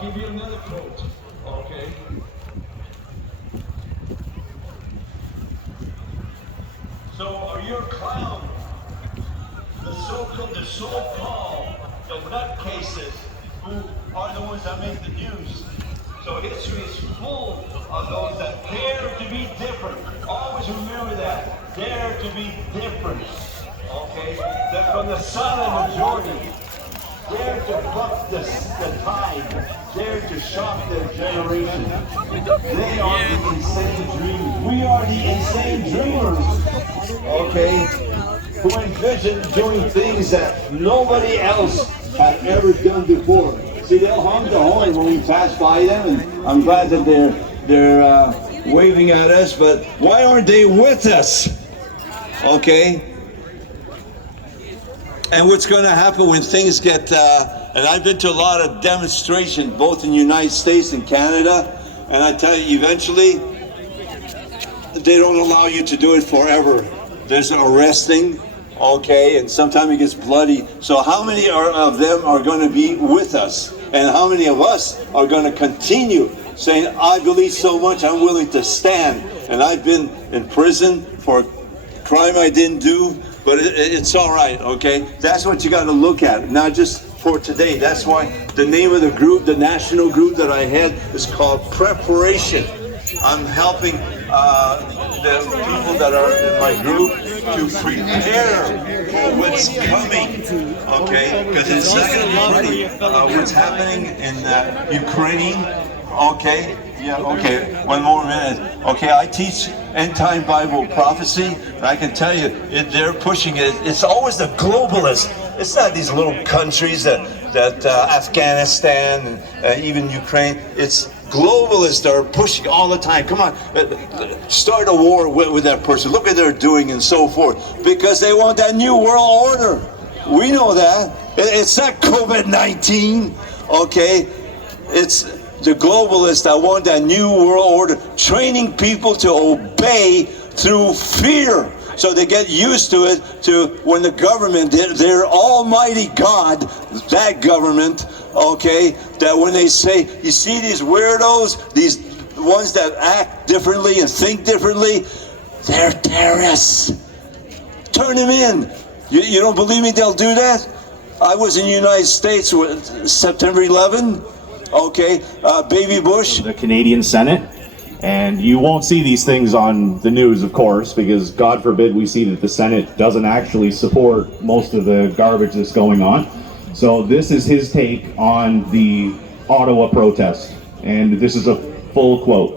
I'll give you another quote, okay? So are you a clown? The so-called the nutcases who are the ones that make the news. So history is full of those that dare to be different. Always remember that. Dare to be different. Okay? That from the silent majority. Dare to buck the tide. Dare to shock their generation. They are the insane dreamers. We are the insane dreamers. Okay? Who envision doing things that nobody else had ever done before. See, they'll honk the horn when we pass by them, and I'm glad that they're waving at us, but why aren't they with us? Okay? And what's going to happen when things get, and I've been to a lot of demonstrations, both in the United States and Canada, and I tell you, eventually, they don't allow you to do it forever. There's arresting, okay, and sometimes it gets bloody. So how many of them are going to be with us? And how many of us are going to continue saying, I believe so much, I'm willing to stand. And I've been in prison for a crime I didn't do, but it's all right, okay? That's what you got to look at, not just for today. That's why the name of the group, the national group that I had, is called Preparation. I'm helping the people that are in my group to prepare for what's coming, okay? Because it's not going to be pretty. What's happening in Ukraine, okay? Yeah, okay, one more minute. Okay, I teach end-time Bible prophecy, and I can tell you, they're pushing it. It's always the globalists. It's not these little countries that Afghanistan and even Ukraine. It's globalists that are pushing all the time. Come on, start a war with that person. Look what they're doing and so forth. Because they want that new world order. We know that. It's not COVID-19, okay? It's the globalists that want that new world order, training people to obey through fear. So they get used to it, to when the government, their almighty God, that government, okay, that when they say, you see these weirdos, these ones that act differently and think differently, they're terrorists. Turn them in. You don't believe me? They'll do that? I was in the United States with September 11, okay, Baby Bush. The Canadian Senate. And you won't see these things on the news, of course, because God forbid we see that the Senate doesn't actually support most of the garbage that's going on. So this is his take on the Ottawa protest. And this is a full quote.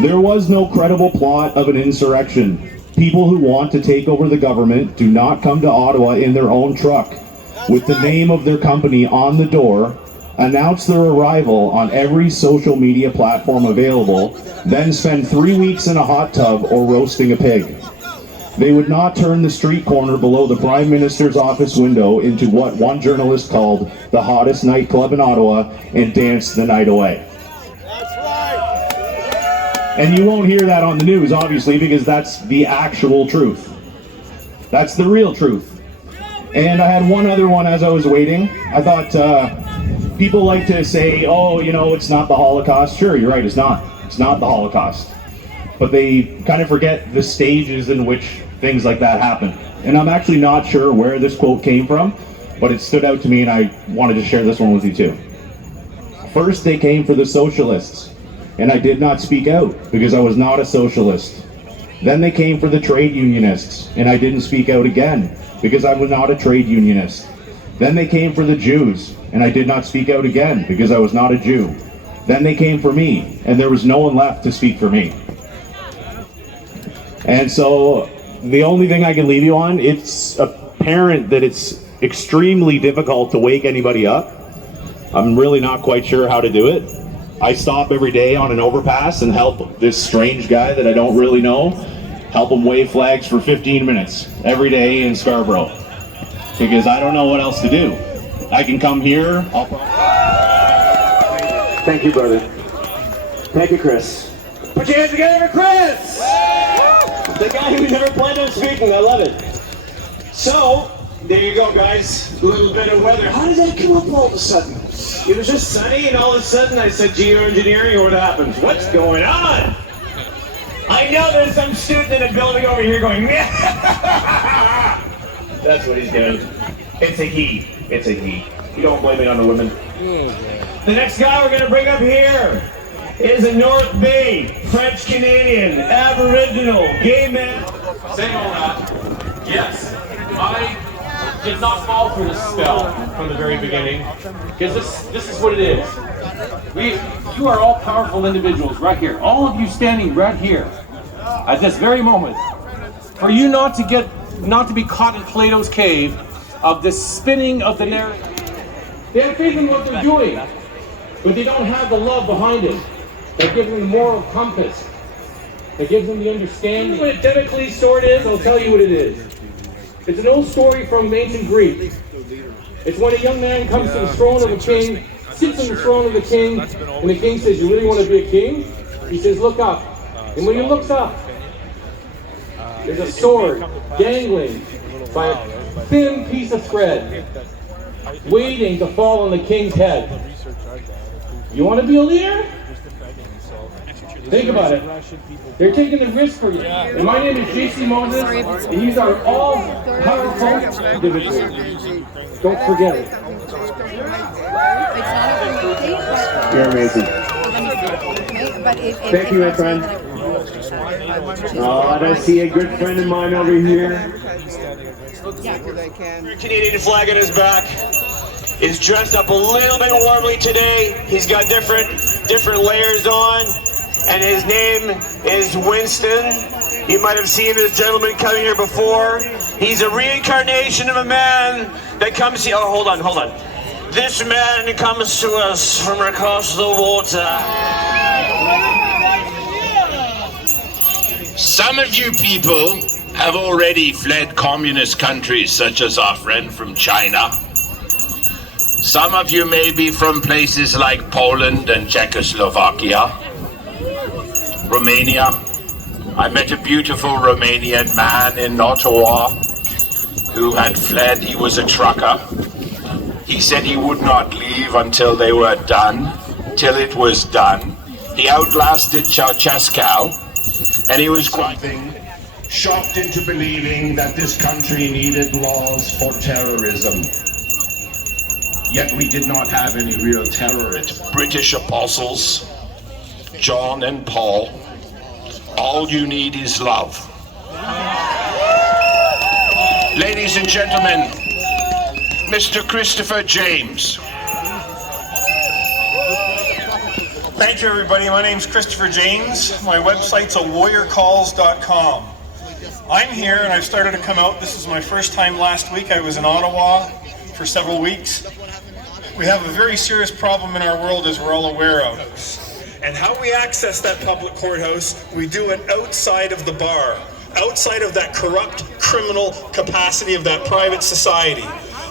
There was no credible plot of an insurrection. People who want to take over the government do not come to Ottawa in their own truck with the name of their company on the door, announce their arrival on every social media platform available, then spend 3 weeks in a hot tub or roasting a pig. They would not turn the street corner below the Prime Minister's office window into what one journalist called the hottest nightclub in Ottawa and dance the night away. That's right! And you won't hear that on the news, obviously, because that's the actual truth. That's the real truth. And I had one other one as I was waiting. I thought, people like to say, oh, you know, it's not the Holocaust. Sure, you're right, it's not. It's not the Holocaust. But they kind of forget the stages in which things like that happen. And I'm actually not sure where this quote came from, but it stood out to me and I wanted to share this one with you too. First, they came for the socialists, and I did not speak out because I was not a socialist. Then they came for the trade unionists, and I didn't speak out again because I was not a trade unionist. Then they came for the Jews, and I did not speak out again because I was not a Jew. Then they came for me, and there was no one left to speak for me. And so the only thing I can leave you on, it's apparent that it's extremely difficult to wake anybody up. I'm really not quite sure how to do it. I stop every day on an overpass and help this strange guy that I don't really know, help him wave flags for 15 minutes every day in Scarborough. Because I don't know what else to do. I can come here, Thank you, brother. Thank you, Chris. Put your hands together for Chris! The guy who never planned on speaking, I love it. So, There you go, guys. A little bit of weather. How did that come up all of a sudden? It was just sunny, and all of a sudden I said geoengineering, what happens? What's going on? I know there's some student in a building over here going, that's what he's doing. It's a he. It's a he. You don't blame it on the women. The next guy we're going to bring up here is a North Bay, French-Canadian, Aboriginal, gay man. Saying all that, yes, I did not fall for this spell from the very beginning, because this is what it is. You are all powerful individuals right here. All of you standing right here at this very moment. For you not to be caught in Plato's cave of the spinning of the narrative. They have faith in what they're doing, but they don't have the love behind it. That gives them the moral compass. That gives them the understanding. You know what a Damocles sword is? I'll tell you what it is. It's an old story from ancient Greece. It's when a young man comes to the throne of a king, sits on the throne of the king, and the king says, "You really want to be a king?" He says, "Look up." And when he looks up, there's a sword dangling by a thin piece of thread, waiting to fall on the king's head. You want to be a leader? Think about it. They're taking the risk for you. And my name is JC Moses, and these are all powerful individuals. Don't forget it. You're amazing. Thank you, my friend. Oh, and I see a good friend of mine over here. Canadian flag on his back. Is dressed up a little bit warmly today. He's got different layers on. And his name is Winston. You might have seen this gentleman coming here before. He's a reincarnation of a man that comes here. Oh, hold on. This man comes to us from across the water. Some of you people have already fled communist countries such as our friend from China. Some of you may be from places like Poland and Czechoslovakia. Romania. I met a beautiful Romanian man in Ottawa who had fled. He was a trucker. He said he would not leave until they were done, till it was done. He outlasted Ceausescu, and he was quite shocked into believing that this country needed laws for terrorism. Yet we did not have any real terrorists. British apostles, John and Paul, all you need is love. Ladies and gentlemen, Mr. Christopher James. Thank you, everybody. My name's Christopher James. My website's warriorcalls.com. I'm here and I've started to come out. This is my first time last week. I was in Ottawa for several weeks. We have a very serious problem in our world, as we're all aware of. And how we access that public courthouse, we do it outside of the bar, outside of that corrupt criminal capacity of that private society.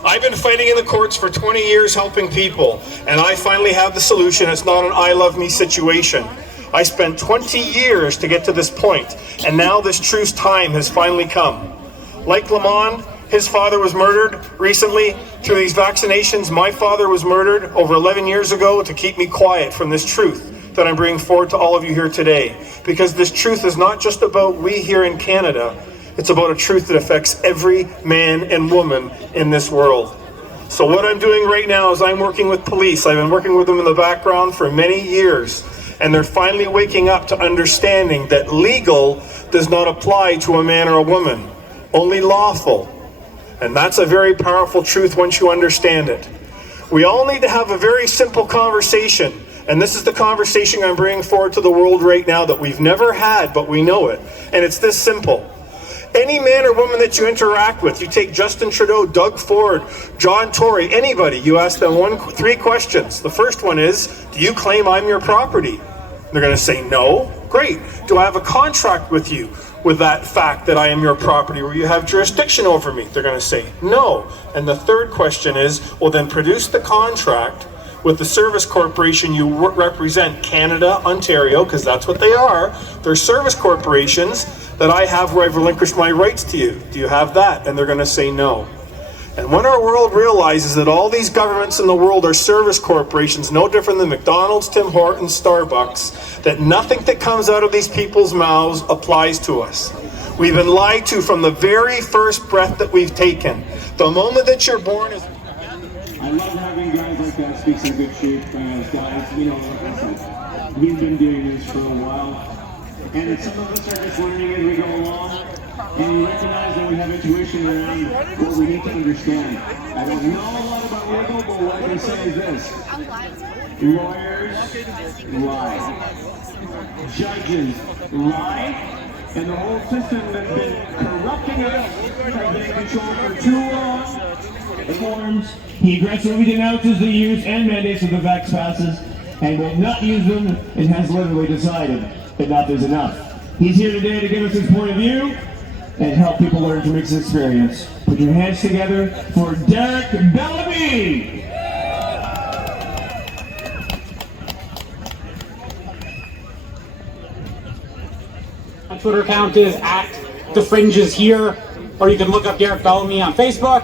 I've been fighting in the courts for 20 years helping people, and I finally have the solution. It's not an I love me situation. I spent 20 years to get to this point, and now this truce time has finally come. Like Lamont, his father was murdered recently through these vaccinations. My father was murdered over 11 years ago to keep me quiet from this truth that I'm bringing forward to all of you here today. Because this truth is not just about we here in Canada, it's about a truth that affects every man and woman in this world. So what I'm doing right now is I'm working with police. I've been working with them in the background for many years, and they're finally waking up to understanding that legal does not apply to a man or a woman, only lawful. And that's a very powerful truth once you understand it. We all need to have a very simple conversation. And this is the conversation I'm bringing forward to the world right now that we've never had, but we know it. And it's this simple. Any man or woman that you interact with, you take Justin Trudeau, Doug Ford, John Tory, anybody, you ask them three questions. The first one is, do you claim I'm your property? They're going to say no. Great. Do I have a contract with you with that fact that I am your property, where you have jurisdiction over me? They're going to say no. And the third question is, well, then produce the contract with the service corporation you represent, Canada, Ontario, because that's what they are. They're service corporations that I have where I've relinquished my rights to you. Do you have that? And they're going to say no. And when our world realizes that all these governments in the world are service corporations, no different than McDonald's, Tim Hortons, Starbucks, that nothing that comes out of these people's mouths applies to us. We've been lied to from the very first breath that we've taken. The moment that you're born is... I love having guys like that speak some good truth, guys. You know, like I said, we've been doing this for a while, and some of us are just learning as we go along, and we recognize that we have intuition around what we need to understand. I don't know a lot about legal, but what I can say is this. Lawyers lie. Judges lie. And the whole system that's been corrupting us has been controlled for too long. Reforms. He aggressively denounces the use and mandates of the vax passes and will not use them and has literally decided enough is enough. He's here today to give us his point of view and help people learn from his experience. Put your hands together for Derek Bellamy! My Twitter account is @TheFringesHere, or you can look up Derek Bellamy on Facebook.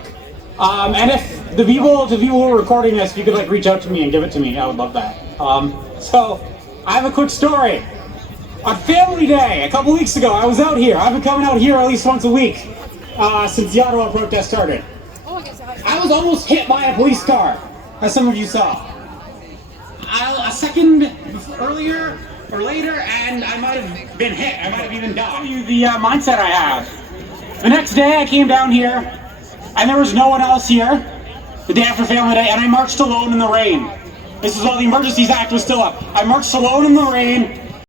And if the people who are recording this, you could like reach out to me and give it to me, I would love that. So I have a quick story. On Family Day, a couple weeks ago, I was out here. I've been coming out here at least once a week since the Ottawa protest started. I was almost hit by a police car, as some of you saw. A second earlier or later, and I might have been hit. I might have even died. The mindset I have. The next day, I came down here, and there was no one else here. The day after Family Day, and I marched alone in the rain. This is while the Emergencies Act was still up. I marched alone in the rain